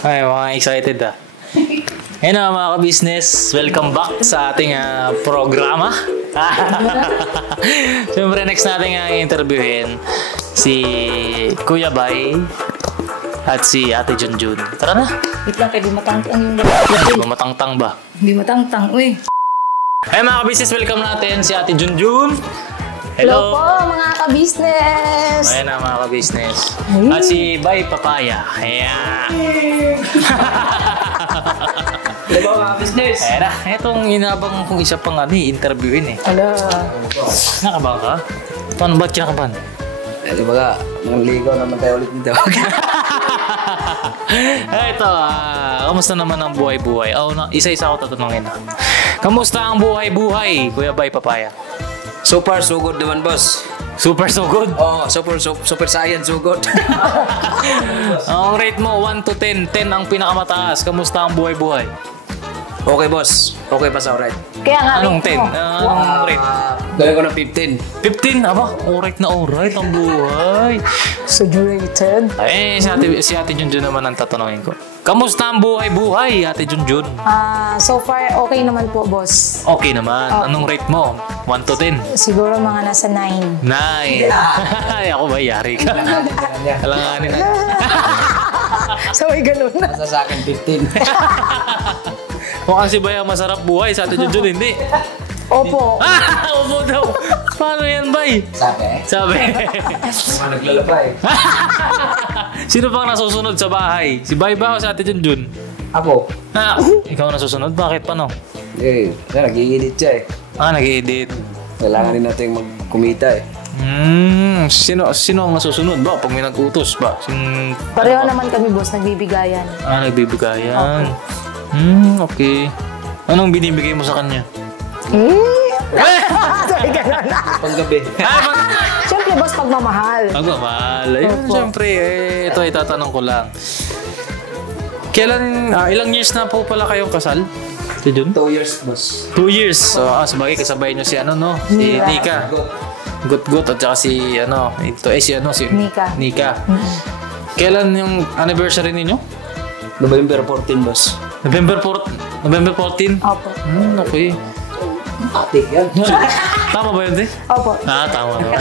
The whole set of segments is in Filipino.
Ay, mga excited ah. Ayun na mga ka-business, welcome back sa ating programa. Siyempre next natin interviewin si Kuya Bay at si Ate Junjun. Tara na. Wait lang, kaya di matangtang yung Di ba matangtang ba? Di matangtang, uy. Ayun mga ka-business, welcome natin si Ate Junjun. Hello po mga ka-business. Ayun na mga ka-business. At si Bay Papaya. Ayan. Hello mga business. Ayan na. Itong inabang kong isa pang interviewin eh. Hello. Nakabahan ka? Paano ba't kinakabahan? Di ba ka, mangligaw naman tayo ulit nito. Ito, kamusta naman ang buhay-buhay? Isa-isa ako tatanungin. Kamusta ang buhay-buhay, Kuya Bay Papaya? So far, so good naman, boss. Super so good? Oo, super science, so good. Ang rate mo, 1 to 10. 10 ang pinakamataas. Kamusta ang buhay-buhay? Okay, boss. Okay pa sa alright. Kaya nga, Anong 10? Anong rate? Gawin ko ng 15. 15? Aba, alright ang buhay. saturated. Ay, si Ate Junjun naman ang tatanungin ko. Kamusta ang buhay-buhay, Ate Junjun? So far, okay naman po, boss. Okay naman. Anong rate mo? 1 to 10? Siguro mga nasa 9. 9. Ay, ako ba? Yari ka. Alanganin na. So, may ganun na. Nasa sa akin, 15. Mukhang si Bay ang masarap buhay, sa Ate Junjun hindi. Opo. Opo daw. Paano yan, Bay? Sabi. Mga naglalabay. Sino pang nasusunod sa bahay? Si Bay ba o si Ate Junjun? Ako. Ikaw nasusunod? Bakit? Paano? Nag-i-edit siya eh. Nag-i-edit. Kailangan din natin magkumita eh. Sino ang nasusunod ba? Pag may nag-utos ba? Pareho naman kami, boss. Nagbibigayan. Nagbibigayan. Okay. Anong binibigay mo sa kanya? Sorry, ganun. Panggabi. Siyempre, boss, pagmamahal. Pagmamahal. Ayun, siyempre. Ito, itatanong ko lang. Ilang years na po pala kayong kasal? Si Jun? 2 years, boss. 2 years. So, sabagay kasabay nyo si si Nika. Gut-gut at saka si Nika. Kailan yung anniversary ninyo? November 14, boss. November 14? Opo. Okay. Atik yan. Tama ba yun, Te? Opo. Tama naman.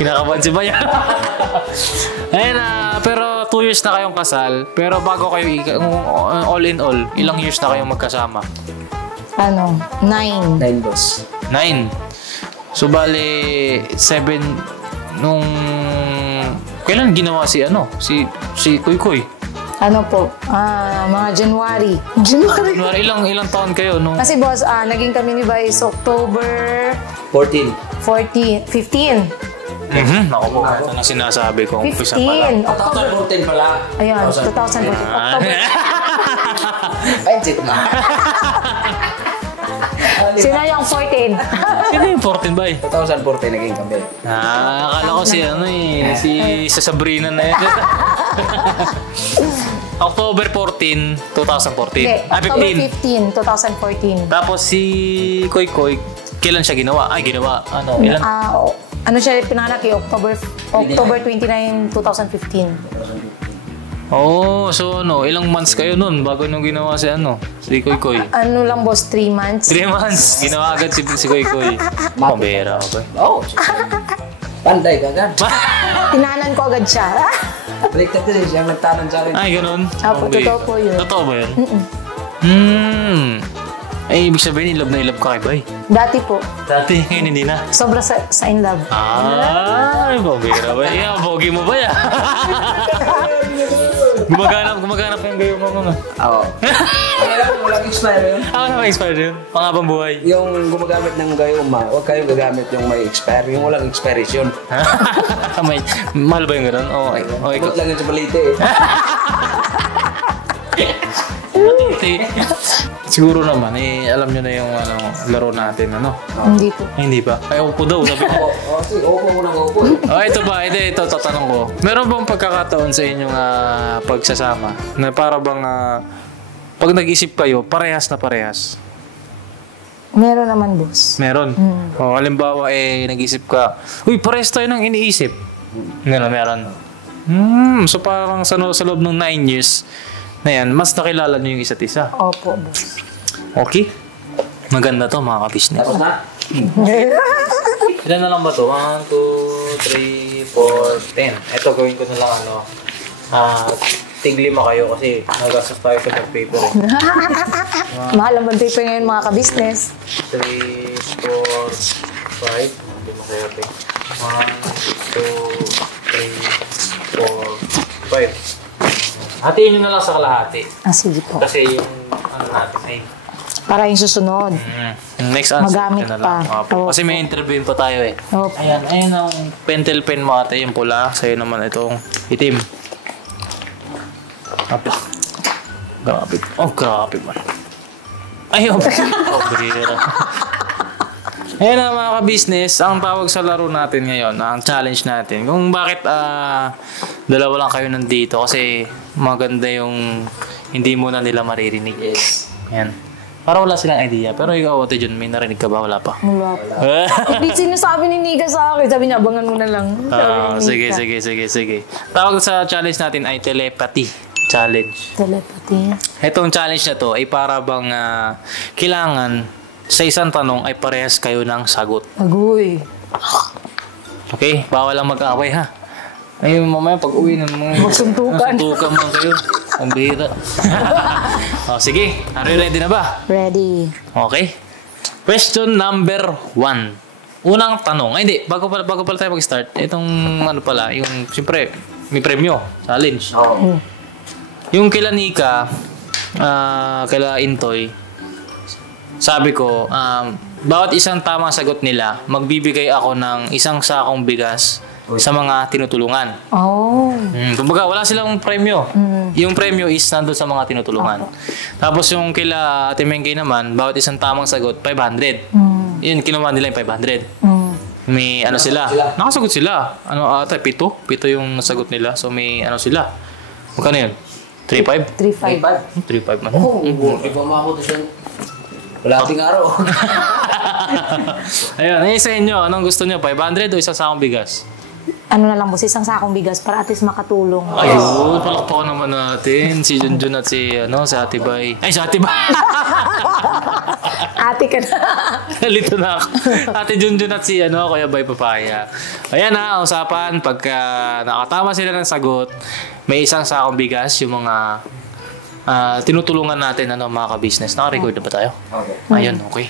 Kinakabahan si Bayan. Ayun pero 2 years na kayong kasal. Pero bago kayo, all in all, ilang years na kayong magkasama? 9. 9, boss. 9. So, bali, 7 nung... Kailan ginawa si Kuy Kuy? Mga January. Ilang taon kayo nung... Kasi boss, naging kami ni Bay is October 15. 15. Ako po, ito na sinasabi ko. 15. October. 2014 pala. Ayun, 2014. October. Budget na. Sino yung 14? Sino yung 14 ba eh? 2014 naging kami. Akala ko si Sabrina na yun. October 14, 2014. October 15, 2014. Tapos si Koy Koy, kailan siya ginawa? Ilan? Siya pinanganak October 29, 2015. So ilang months kayo nun bago nung ginawa si Koy Koy? Lang boss, 3 months. 3 months, ginawa agad si Koy Koy. Pambera ako ba? Panday ka agad. Tinanan ko agad siya. Baliktad din siya, nagtanan sa akin. Ay, ganun? Opo, totoo po yun. Totoo ba yun? Ibig sabihin, in love na in love ka kay Bay? Dati po. Dati, ngayon hindi na. Sobra sa in love. Ay, pambera ba? Pogi mo ba yan? Gumaganap yung gayo mo mga. Oo. Walang expire yun. Ako na may expire yun. Pangabang buhay. Yung gumagamit ng gayuma, huwag kayong gagamit yung may expire. Yung walang expiration. Mahal ba yung gano'n? Okay. Ikot lang yun sa balite eh. Siguro naman, alam nyo na yung laro natin, Hindi po. Hindi ba? Ay, upo daw, sabi ko. Sige, upo mo ng upo. Ito ba? Ito, tatanong ko. Meron bang pagkakataon sa inyong pagsasama na para bang pag nag-isip kayo, parehas na parehas? Meron naman, boss. Meron? Halimbawa, nag-isip ka, uy, parehas tayo ng iniisip. Meron. So parang sa loob ng 9 years na yan, mas nakilala niyo yung isa't isa. Opo, boss. Okay? Maganda to mga ka-business. Tapos na? Ilan na lang ba to? 1, 2, 3, 4, 10. Ito gawin ko na lang tig-5 kayo kasi nagastos tayo sa paper eh. Mahal ang paper ngayon mga ka-business. 3, 4, 5. Hindi mo kaya ito. 1, 2, 3, 4, 5. Hatiin nyo na lang sa kalahati. Sige po. Kasi yung natin ay Para yung susunod. next answer. Magamit yun na pa. lang. Opo. Kasi may interview pa tayo eh. Opo. Ayan ang pentel pen mo ate, yung pula. Sa'yo naman itong itim. Grabe. Oh, grabe man. Ayun. Oh, bihira. Ayan na mga ka-business, ang tawag sa laro natin ngayon, ang challenge natin. Kung bakit dalawa lang kayo nandito kasi maganda yung hindi muna nila maririnig. Yes. Ayan. Para wala silang idea. Pero ikaw, Ate Jun, may narinig ka ba? Wala pa. Wala pa. Hindi sinasabi ni Nika sa akin. Sabi niya, abangan mo na lang. Sabi ni Sige. Nika. Tawag sa challenge natin ay telepathy challenge. Telepathy. Itong challenge na to ay para bang kailangan sa isang tanong ay parehas kayo ng sagot. Agoy. Okay? Bawal lang mag-away ha. Ay, mamaya pag uwi ng mga... Magsuntukan. Magsuntukan mo kayo. Ang bihira. Sige. Are you ready na ba? Ready. Okay. Question number 1. Unang tanong. Ay, hindi. Bago pala tayo mag-start. Itong ano pala, yung, siyempre, may premyo. Challenge. Oo. Yung kila Nika, kila Intoy, sabi ko, bawat isang tamang sagot nila, magbibigay ako ng isang sakong bigas sa mga tinutulungan. Oh. Kumbaga, wala silang premyo. Yung premyo is nandun sa mga tinutulungan. Tapos yung kila Ate Mengay naman, bawat isang tamang sagot, 500. Yun, kinuha nila yung 500. May ano sila. Nakasagot sila. Ano ata, 7 yung nasagot nila. So may ano sila. Magkano yun? 3-5? 3-5. 3-5 man. Oo, iba mo ito siya. Wala ating araw. Ayun, sa inyo, anong gusto nyo? 500 o isang sakong bigas? Ano na lang po, isang sakong bigas para at least makatulong. Ayun, palakpakan naman natin. Si Junjun at si Ate Bay. Ay, si Ate Bay! Ate ka na. Nalito na ako. Ate Junjun at si Kuya Bay Papaya. Ayan usapan. Pagka nakatama sila ng sagot, may isang sakong bigas yung mga tinutulungan natin mga ka-business. Naka-record na ba tayo? Okay. Ayun, okay.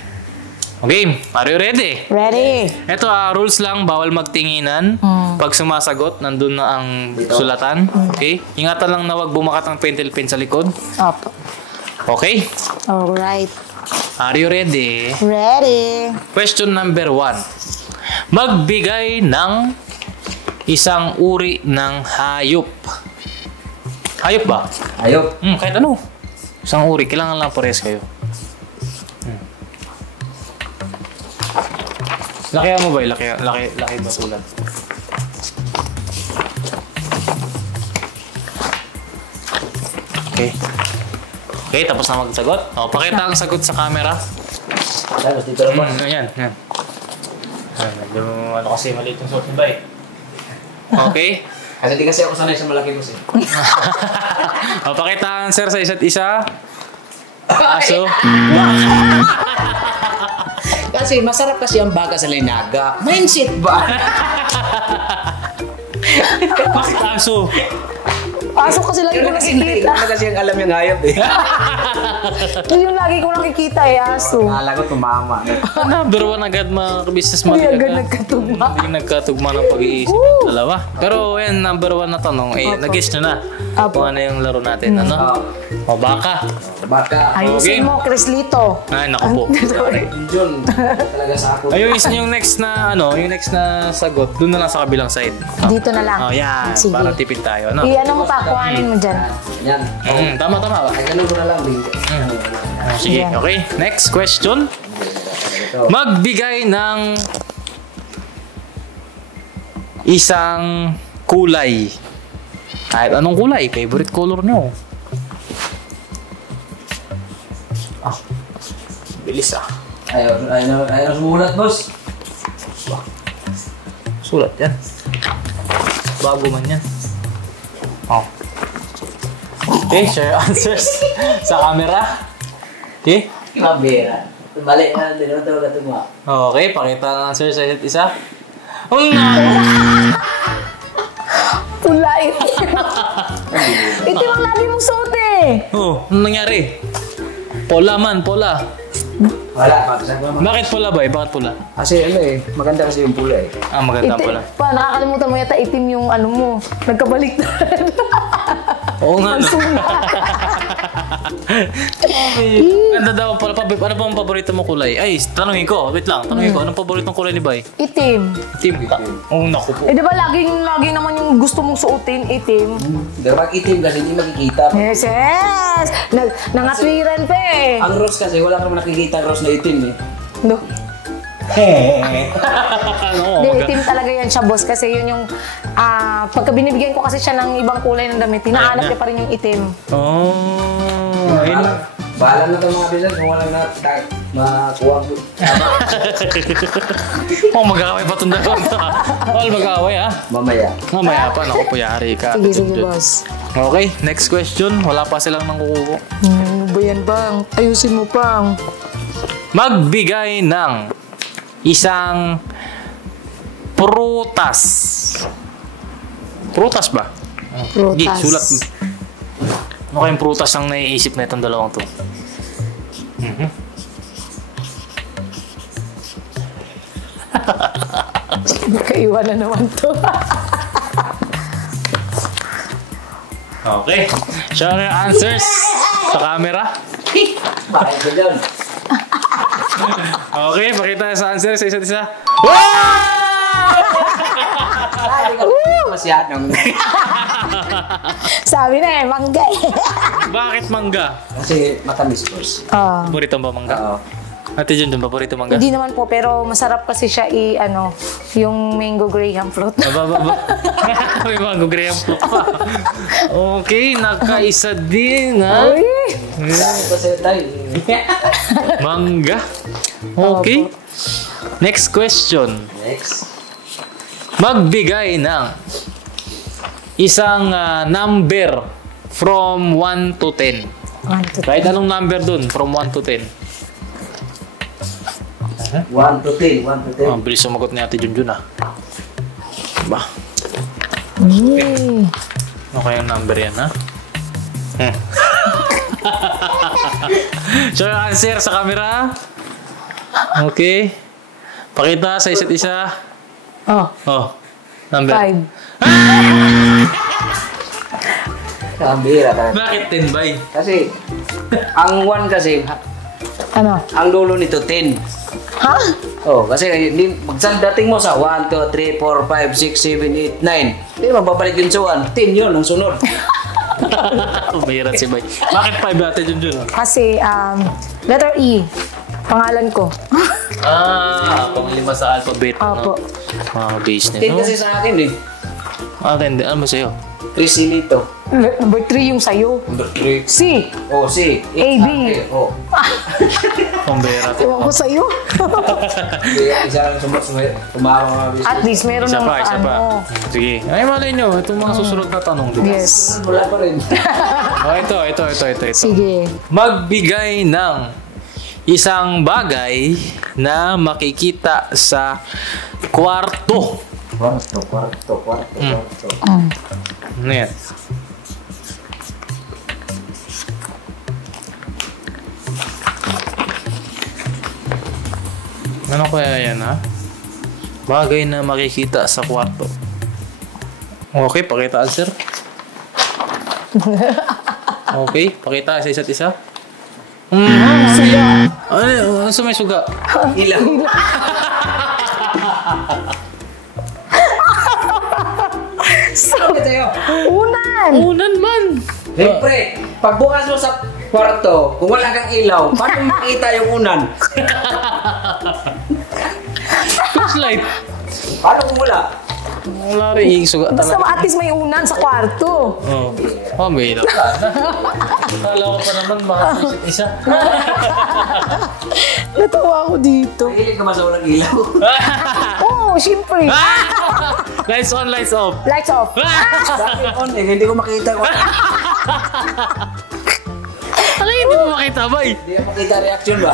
Okay, are you ready? Ready. Ito rules lang, bawal magtinginan. Pag sumasagot, nandun na ang sulatan. Okay? Ingatan lang na wag bumakat ang pentel pen sa likod. Opo. Okay? Alright. Are you ready? Ready. Question number 1. Magbigay ng isang uri ng hayop. Hayop ba? Ayop. Kahit ano. Isang uri. Kailangan lang pares kayo. Lakihan mo ba? Laki ba sulat? Okay. Okay, tapos na magsagot. Pakita ang sagot sa camera. Tapos dito naman. Ayan. Medyo kasi maliit yung suot ni Bay. Okay. Kasi di kasi ako sanay sa malaki boss eh. Pakita ang answer sa isa't isa. Aso. Kasi masarap kasi ang baga sa linaga. Mindset ba? Bakit aso? Aso kasi lagi ko nakikita. Ikaw kasi ang alam yung hayop eh. Yun yung lagi ko nakikita aso. Akala ko tumama. Number 1 agad mga business man. Hindi agad nagkatugma. Hindi nagkatugma ng pag-iisip. Dalawa. Pero yan, number 1 na tanong. Nag-guess nyo na. Kung ano yung laro natin. O baka. Baka. Ayusin mo, Crislito. Ay, naku po. Jun, talaga sa ako. Ay, yung next na sagot, doon na lang sa kabilang side. Dito na lang. Yan. Sige. Para tipid tayo. Ano mo pa, kuhanin mo dyan. Yan. Tama ba? Ay, ganun ko na lang. Sige, Yan. okay. Next question. Magbigay ng isang kulay. Kahit anong kulay, favorite color nyo. Bilis Ayaw sumulat, boss. Sulat yan. Bago man yan. Oh. Okay, share your answers sa camera. Okay? Mabira. Mali na, hindi naman talaga tuma. Okay, pakita ang answer sa isa't isa. Oh, no! Pula itim. Itim ang lagi mong suot eh. Oh, anong nangyari? Pola man, pola. Wala. Bakit pula ba? Bakit pula? Kasi ano eh, maganda kasi yung pula eh. Ah, maganda pula. Pa, nakakalimutan mo yata itim yung ano mo. Nagkabaliktad. Oo nga, no? Masula. Ganda daw pala. Ano ba ang paborito mo kulay? Ay, tanungin ko. Wait lang, tanungin ko. Anong paboritong kulay ni Bay? Itim. Itim. Oh, naku po. Eh di ba lagi naman yung gusto mong suotin, itim? Dapat itim kasi hindi makikita. Yes, yes! Nangatwiran pa eh. Ang rose kasi, wala ka naman nakikita ang rose na itim eh. No. Ano? Hindi, itim talaga yan siya, boss. Kasi yun yung, pagka binibigyan ko kasi siya ng ibang kulay ng damit, hinahanap niya pa rin yung itim. Oh, ayun. Bahala na itong mga business kung walang makuha ko. Oh, mag-aaway pa itong dalawang to. All mag-aaway ha? Mamaya. Mamaya pa, naku po, yari ka. Sige, sige, boss. Okay, next question. Wala pa silang nang kukuko. Ano ba yan, bang? Ayusin mo, pang. Magbigay ng isang prutas. Prutas ba? Prutas. Sige, sulat mo. Ano kayong prutas ang naiisip na itong dalawang to? Magkaiwan na naman to. Okay. Share your answers sa camera. Bakit ko dyan? Okay, pakita sa answer sa isa't isa. Hindi ka masyadong. Sabi na eh, mangga eh. Bakit mangga? Kasi matamis course. Paborito ba mangga? Oo. Ate Jun, paborito mangga? Hindi naman po, pero masarap kasi siya yung mango graham fruit. May mango graham fruit pa. Okay, nakaisa din ha? Uy! Kasi tayo. Mangga. Okay. Next question. Next. Magbigay ng isang number from 1 to 10. Kahit anong number dun, from 1 to 10. 1 to 10. 1 to 10. Ang bilis sumagot ni Ate Junjun ah. Ba? Ano kayang number yan ha? So, answer sa camera. Okay. Pakita sa isa't isa. Oh, Oh, number. 5. Kambira ka. Bakit 10 bay? Kasi, ang 1 kasi, Ano? ang dulo nito 10. Ha? Oh, kasi dating mo sa 1, 2, 3, 4, 5, 6, 7, 8, 9. Hindi mababalik yun sa 1. 10 yun ang sunod. Umirat si Bay. Bakit 5 Ate Junjun? Kasi, letter E. Pangalan ko. Panglima sa alphabet. Opo. Mga base 10 nito. kasi sa akin eh. Akin, ano ba sa'yo? 3 silito. Number 3 yung sayo. Number 3. C. Oh, C. A, B. Oh. Pambera. Ewan ko sa'yo. Isa lang tumama mga business. At least meron Isa ng pa, isa pa. Sige. Ay, malay nyo. Itong mga susunod na tanong. Diba? Yes. Wala pa rin. Oh, ito. Sige. Magbigay ng isang bagay na makikita sa kwarto. Kwarto. Ano yan? Ano kaya yan ha? Bagay na makikita sa kwarto. Okay, pakita answer. Okay, pakita sa isa't isa. Suga. Ano sa may suga? Ilaw. Unan. Unan man! Siyempre, pagbukas mo sa kwarto, kung wala kang ilaw, paano makita yung unan? Flashlight! Paano kung wala? Wala rin yung suga Basta talaga. at least may unan sa kwarto. Oh, pamira. Kala ko pa naman makakaisip isa. Natawa ako dito. Mahilig ka ba sa walang ilaw? Oo, siyempre. Lights on, lights off. Lights off. Bakit on eh? Hindi ko makita. Ano hindi mo makita, bay? Hindi ko makita reaction ba?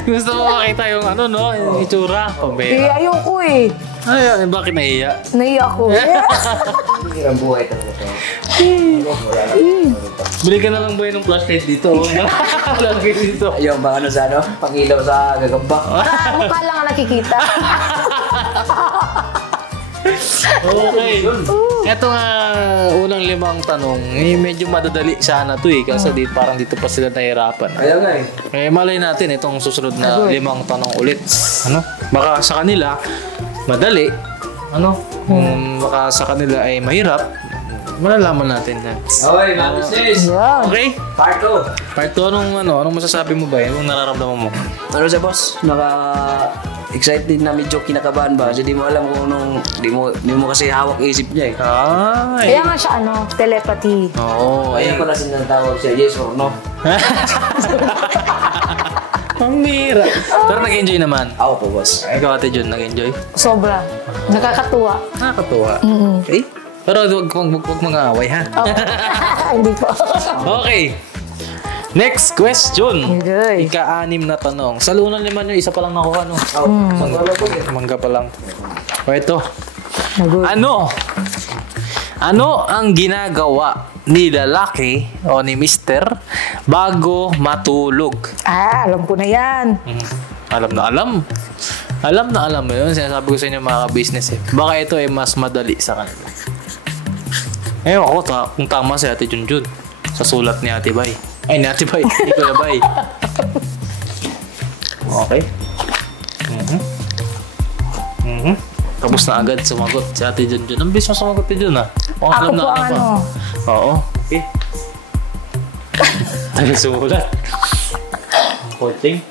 Gusto mo makita yung ano, no? Yung itsura. Pambera. Ayoko eh. Ay, bakit nahiya? Naiya ako. Hindi ang buhay talaga to. Bili ka na lang ba ng flashlight dito? Lalagay dito. Ayun, baka ano sa ano? Pangilaw sa gagamba. Mukha lang ang nakikita. Okay. Ito nga, unang 5 tanong. Medyo madadali sana to eh. Kasi parang dito pa sila nahirapan. Kaya nga eh. Malay natin itong susunod na 5 tanong ulit. Ano? Baka sa kanila, madali. Ano? Baka sa kanila ay mahirap. Malalaman natin na. Okay, mga business. Yan. Okay? Part 2. Part 2, anong masasabi mo ba? Anong nararamdaman mo? Ano siya boss? Excited na medyo kinakabahan ba? Kasi di mo alam kung anong, di mo kasi hawak isip niya eh. Ay. Kaya nga siya telepathy. Oo. Kaya pala sinatawag siya, yes or no? Pambira. Pero nag-enjoy naman. Ako po boss. Ikaw Ate Jun, nag-enjoy? Sobra. Nakakatuwa. Nakakatuwa. Okay. Pero huwag mag-aaway ha. Hindi po. Okay. Next question. Okay. Ika-6 na tanong. Sa lunan naman yung isa pa lang nakuha, no? Mangga pa lang. O ito. Ano ang ginagawa ni lalaki o ni Mister bago matulog? Alam ko na yan. Alam na alam. Alam na alam mo yun. Sinasabi ko sa inyo mga business eh. Baka ito ay mas madali sa kanila. Ako, kung tama si Ate Junjun. Sa sulat ni Ate Bay. Ay, ni Ate Bay. Hindi ko na Bay. Okay. Tapos na agad sumagot si Ate Junjun. Ang bilis mo sumagot ni Jun, ha? Ako po ang ano. Oo. Okay. Ano sumulat? Coaching.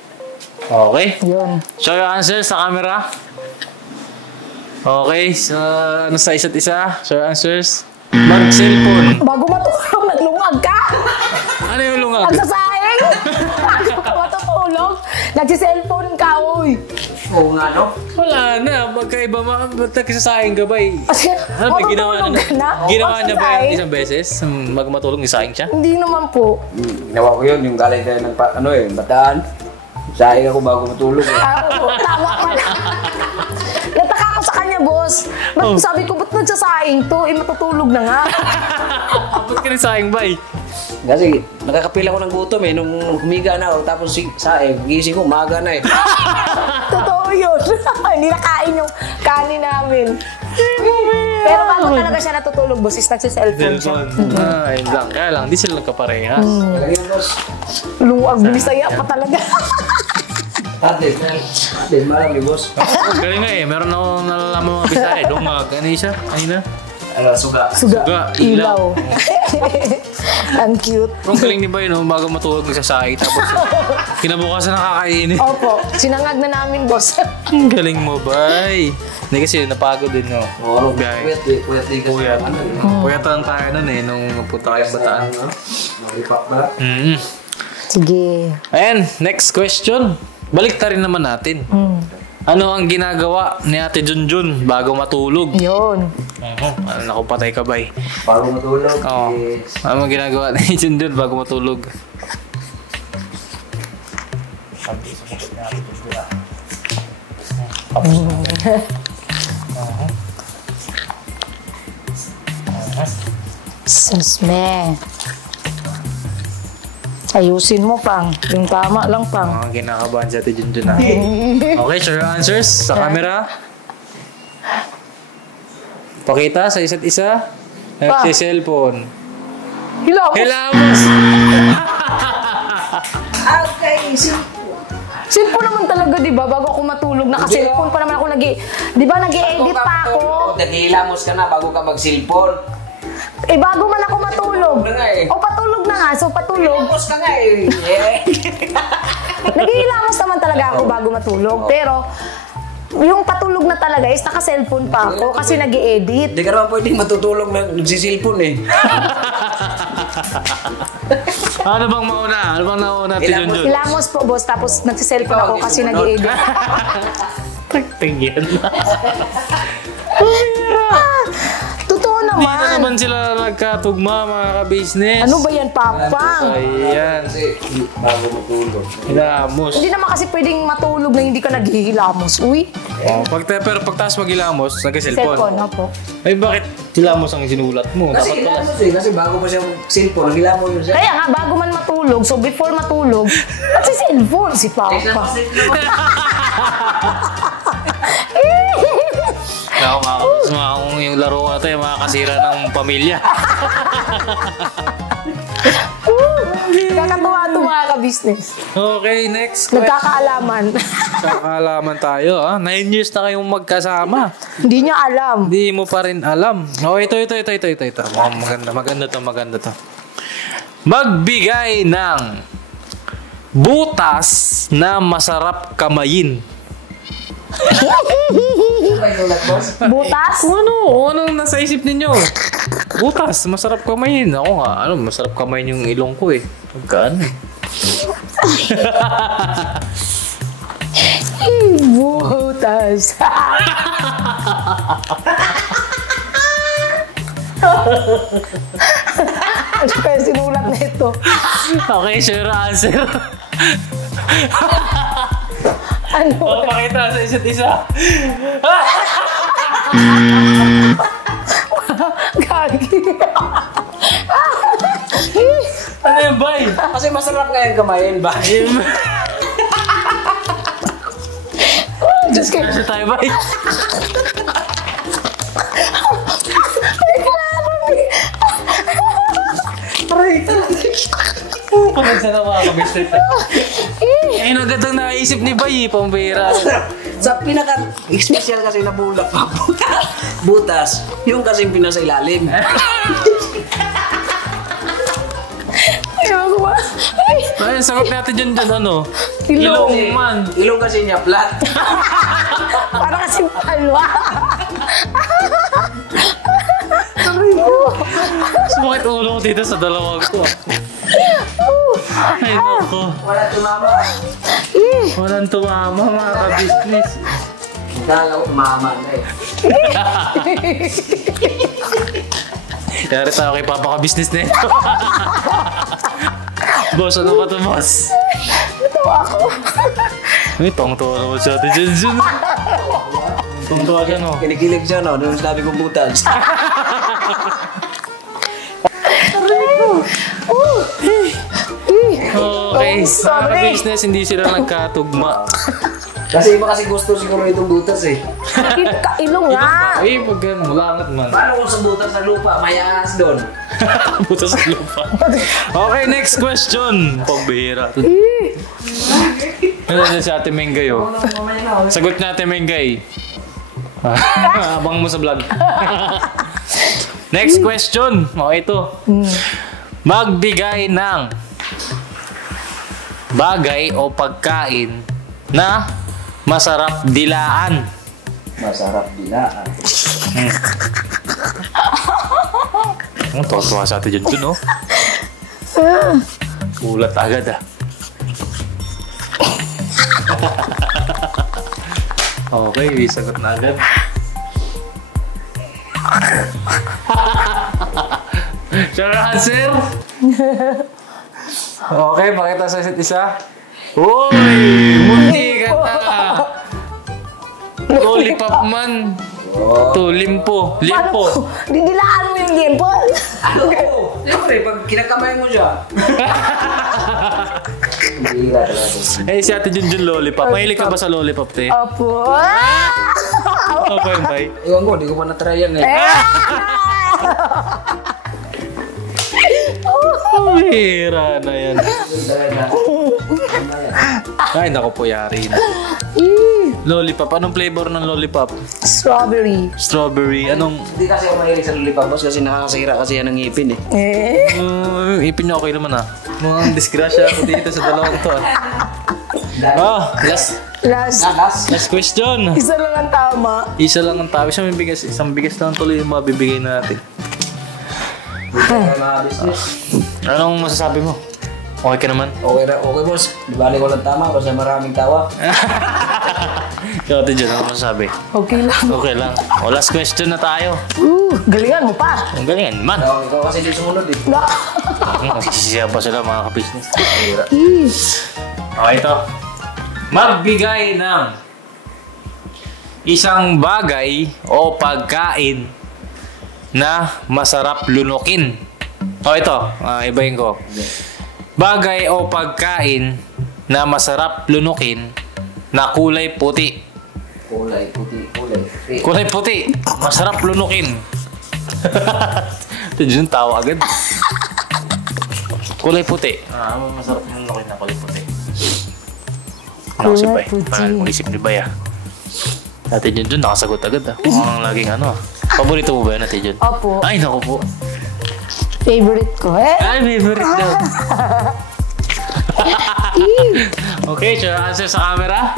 Okay. Yun. Show your answers sa camera. Okay. So, ano sa isa't isa? Show your answers. Mag-cellphone. Bago matulog, naglungag ka. Ano yung lungag? Nagsasaing. Bago ka matutulog, nagsiselfone ka, uy. Oo nga no? Wala na. Magkaiba ba't nagsasaing ka ba eh? Ano, may ginawa matutulog na? ka na? Ginawa niya ba Magsasaing? yung isang beses? Magmatulog, nisaing siya? Hindi naman po. Ginawa ko yun, yung galing tayo ng bataan. Saing ako bago matulog eh. Tama pala. Nataka ako sa kanya, boss. Sabi ko, ba't nagsasaing to? Matutulog na nga. Ba't ka nisaing ba eh? Kasi nakakapila ko ng gutom eh. Nung humiga na ako, tapos saing, gising ko, umaga na eh. Totoo yun. Hindi nakain yung kanin namin. Pero bago talaga siya natutulog, boss, is nagsiselfone siya. Ayun lang. Kaya lang, di sila nagkaparehas. Talaga yun, boss. Luwag, binisaya pa talaga. Atlet, marami, boss. Galing nga eh. Meron ako nalalaman mga bisaya. Lungag. Ano yung isa? Kanina? Suga. Suga, ilaw. Ang cute. Ang galing ni Bay, no? Bago matulog nagsasaing. Tapos kinabukasan nakakainin. Opo, sinangag na namin, boss. Ang galing mo, Bay. Hindi kasi napagod din, no? Oo, Biyahe. puyat din kasi. Puyat. Puyatan tayo nun eh, nung punta kayong Bataan. Maripak ba? Sige. Ayan, next question. Balik ta rin naman natin. Ano ang ginagawa ni Ate Junjun bago matulog? Yun. Naku, patay ka, Bay. Bago matulog. Oo. Yes. Ano ang ginagawa ni Junjun bago matulog? Sasme. Ayusin mo, pang. Yung tama lang, pang. Mga kinakabahan si Ate Junjun na. Okay, share your answers sa camera. Pakita sa isa't isa. Nagsi-cellphone. Hilamos. Hilamos! Okay, Cellphone naman talaga, di ba? Bago ako matulog, naka-cellphone pa naman ako di ba, nag-i-edit pa ako. Naghihilamos ka na bago ka mag-cellphone. Bago man ako matulog. Patulog na nga eh. O, patulog na nga. So, patulog. Hilamos ka nga eh. Naghihilamos naman talaga ako bago matulog. Pero, yung patulog na talaga is naka-cellphone pa ako kasi nag-i-edit. Hindi ka naman pwede matutulog na nagsisilpon eh. Ano bang mauna? Ano bang nauna, Ate Junjun? Hilamos po, boss. Tapos nagsiselfone ako kasi nag-i-edit. Tingin. Totoo Hindi na naman. naman sila nagkatugma, mga ka-business. Ano ba yan, Papang? Ayan. Kasi bago matulog. Hilamos. Hindi naman kasi pwedeng matulog na hindi ka naghihilamos. Uy, Oh, pero pagtas mag-hilamos, nag-cellphone. cellphone, opo. Ay, bakit hilamos ang sinulat mo? Kasi Dapat pala. hilamos eh. Kasi bago pa siyang cellphone, nagila mo yun siya. Kaya nga, bago man matulog, so before matulog, nagsiselfone si Papa. Ako mga kung yung laro ko na ito, yung mga kasira ng pamilya. Kakatuwa ito mga ka-business. Okay, next question. Nagkakaalaman. Kakalaman tayo. 9 years na kayong magkasama. Hindi niya alam. Hindi mo pa rin alam. Oh, ito. Oh, maganda to. Magbigay ng butas na masarap kamayin. Butas? Ano nasa isip ninyo? Butas, masarap kamayin. Ako nga, masarap kamayin yung ilong ko eh. Magkaan. Butas. Ano kaya sinulat na ito? Okay, sure answer. Ano? Pakita sa isa't isa. Gagi. Ano yan, bay? Kasi masarap nga yung kamayin ba? Diyos kayo. Kasi tayo, bay. Pagkaksa na mga kabisnet. Ay, nagatang naisip ni Bay, pambira. Sa pinaka-special kasi na bulak pa. Butas. Yung kasing pinasa ilalim. Ayaw ko ba? Ay, sagot natin dyan, ano? Ilong. Ilong man. Ilong kasi niya flat. Para kasi palwa. Sumakit ulo ko dito sa dalawang ko. Ay, nako. Wala tumama. Walang tumama, mga ka-business. Dalaw mama na eh. Yari tayo kay Papa ka-business na ito. Boss, ano ba ito, boss? Natawa ako. May tong-tuwa naman siya. Dyan. Tong-tuwa siya, no? Kinikilig siya no, nung sinabi kong butas. Okay, mga sorry. ka-business, hindi sila nagkatugma. Kasi iba kasi gusto siguro itong butas eh. Ilong nga. Ay, pag ganun, langat man. Paano kung sa butas ng lupa, may ahas doon? Puta sa lupa. Okay, next question. Pagbihira. Ano na si Ate Mengay, oh? Sagot na Ate Mengay. Abang mo sa vlog. Next question. O, ito. Magbigay ng bagay o pagkain na masarap dilaan. Masarap dilaan. Ang tuwa sa atin dyan dun, no? Ulat agad, ah. Okay, sagot na agad. Sure answer? Okay, pakita sa isa't isa. Uy! Munti ka na! Lollipop man. To, limpo. Limpo. Didilaan mo yung limpo. Ano ko? Siyempre, pag kinakamay mo siya. Bihira talaga. Eh, si Ate Junjun lollipop. Mahilig ka ba sa lollipop, te? Opo. Ano ba yun, bay? Iwan ko, di ko pa na-try yan eh. Hira na yan. Ay, naku po, yari na. Lollipop. Anong flavor ng lollipop? Strawberry. Strawberry. Anong... Hindi kasi ako mahilig sa lollipop boss kasi nakakasira kasi yan ng ngipin eh. ipin niyo okay naman, ah. Mukhang disgrasya ako dito sa dalawang to, ah. Last question. Isa lang ang tama. Isa lang ang tawag. Isang bigas lang tuloy yung mabibigay natin. Kaya mga business. Anong masasabi mo? Okay ka naman? Okay boss. Di bali ko lang tama kasi maraming tawa. Ikaw, Ate Jun, ano masasabi? Okay lang. Okay lang. O, last question na tayo. Galingan mo pa. Ang galing naman. Ikaw kasi di sumunod eh. Nagsisisiya pa sila mga ka-business. Okay, ito. Magbigay ng isang bagay o pagkain na masarap lunukin. O, ito. Ibahin ko. Bagay o pagkain na masarap lunukin na kulay puti. Kulay puti. Kulay puti. Masarap lunukin. Ito dyan, tawa agad. Kulay puti. Masarap lunukin na kulay puti. Ano si Bay? Parang mag-isip ni Bay Ate Jun nakasagot agad Ang laging Paborito mo ba yun, Ate Jun? Opo. Ay, naku po. Favorite ko Ay, favorite daw. Okay, sure answer sa camera.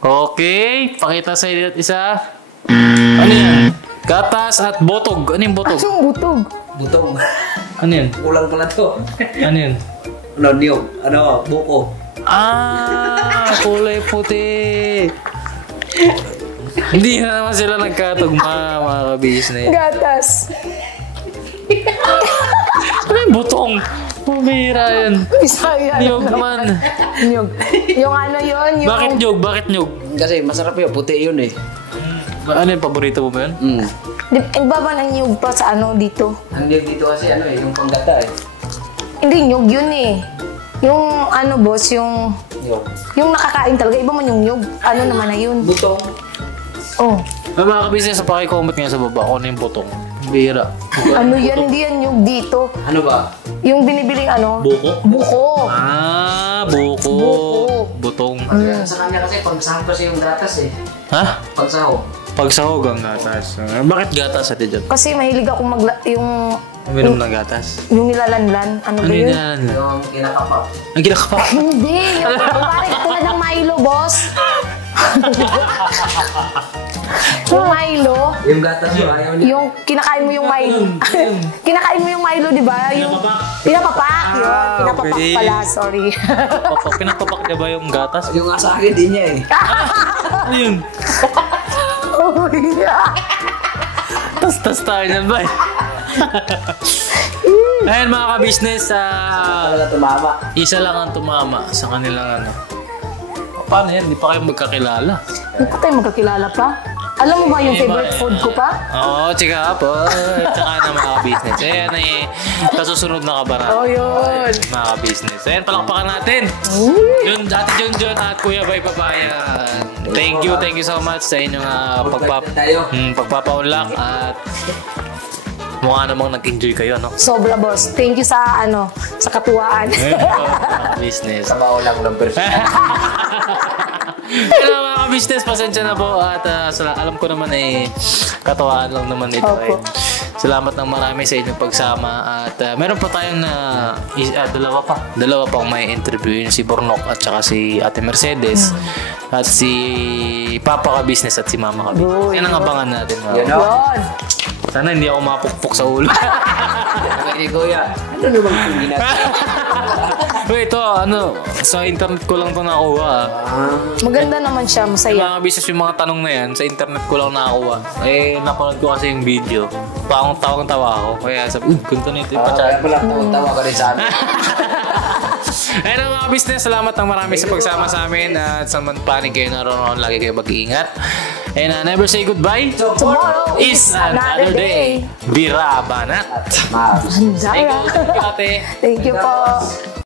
Okay, pakita sa isa't isa. Ano yan? Gatas at botog. Ano yung botog? Anong butog? Butong. Ano yan? Kulang pala to. Ano yan? Niyog. Buko. Kulay puti. Hindi na naman sila nagkatugma, mga ka-business. Gatas. Ano yung butong? Pumira yan. Bisaya. Niyog man. Niyog. Yung ano yun? Yung... Bakit nyog? Bakit nyog? Kasi masarap yun. Puti yun eh. Ano yung paborito mo ba yun? Iba ba ng niyog pa sa dito? Ang niyog dito kasi yung panggata eh. Hindi, niyog yun eh. Yung boss, yung... Niyog. Yung nakakain talaga. Iba man yung niyog. Ano naman na yun? Butong. Oh. Mga ka-business, pakicomment nga sa baba kung ano yung butong. Bira. Ano yan? Hindi yan niyog dito. Ano ba? Yung binibiling Buko? Buko. Buko. Buko. Butong. Sa kanya kasi pagsahog kasi yung gatas eh. Ha? Pagsahog. Pagsahog ang gatas. Bakit gatas, Ate Jun? Kasi mahilig ako yung Uminom ng gatas. yung nilalanlan. Ano ba Ano yun? yan? Yung kinakapak. Ang kinakapak. Hindi. Yung parang tulad ng Milo, boss. Yung Milo. Yung gatas mo ayaw niya. Yung kinakain mo yung Milo. Kinakain mo yung Milo, di ba? Yung pinapapak. Yun. Pinapapak okay. pala. Sorry. Pinapapak niya ba yung gatas? Yung nga sa akin, di niya eh. Ano yun? Oh, yeah. Tas tayo niyan ba? Ayan mga ka-business, Talaga tumama. isa lang ang tumama sa kanilang Paano yan? Hindi pa kayo magkakilala. Hindi pa tayo magkakilala pa. Alam mo ba yung favorite food ko pa? Oo, tsaka po. Tsaka na mga ka-business. Ayan ay kasusunod na kabarat. Oh, yun. Mga ka-business. Ayan, palakpakan natin. Yun, Ate Junjun at Kuya Bay Papayan. Thank you so much sa inyong pagpapaunlak at mukha namang nag-enjoy kayo, no? Sobra, boss. Thank you sa sa katuwaan. Business. Sabaw lang ng version. Hello mga ka-business, pasensya na po at alam ko naman katuwaan lang naman ito. Opo. Salamat ng marami sa inyong pagsama at meron pa tayong dalawa pang may interview, si Bornok at saka si Ate Mercedes at si Papa ka-business at si Mama ka-business. Yan ang abangan natin. Yan o. Yun. Sana hindi ako mapukpok sa ulo. Kaya Kuya, ano naman kung ginagawa? Wait, ito, sa internet ko lang ito nakuha. Maganda naman siya, Yung masaya. mga business, yung mga tanong na yan, sa internet ko lang nakakuha. Napanood ko kasi yung video. Tawang-tawa ako. Kaya sabi, ganito na ito yung Kaya pala, tawa ka rin sa amin. Ayun mga business, salamat ng marami sa pagsama sa amin at sa planning kayo naroon, lagi kayo mag-iingat. And never say goodbye. Tomorrow Is another day. Bira banat. Ma'am. Thank you, ate. Thank you po.